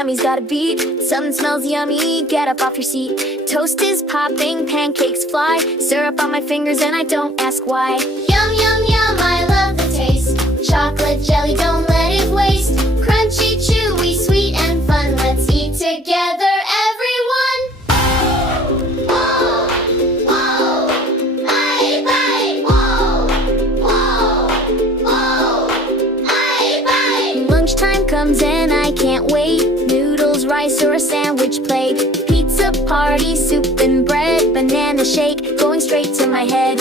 tummy's got a beat. Something smells yummy, get up off your seat. Toast is popping, pancakes fly. Syrup on my fingers and I don't ask why. Yum, yum, yum, I love the taste. Chocolate jelly, don't let it waste. Crunchy, chewy, sweet and fun. Let's eat together, everyone. Whoa, whoa, bye, bye. Whoa, whoa, whoa, bye, bye. Lunchtime comes and I can't wait. Noodles, rice, or a sandwich plate. Pizza party, soup and bread. Banana shake, going straight to my head.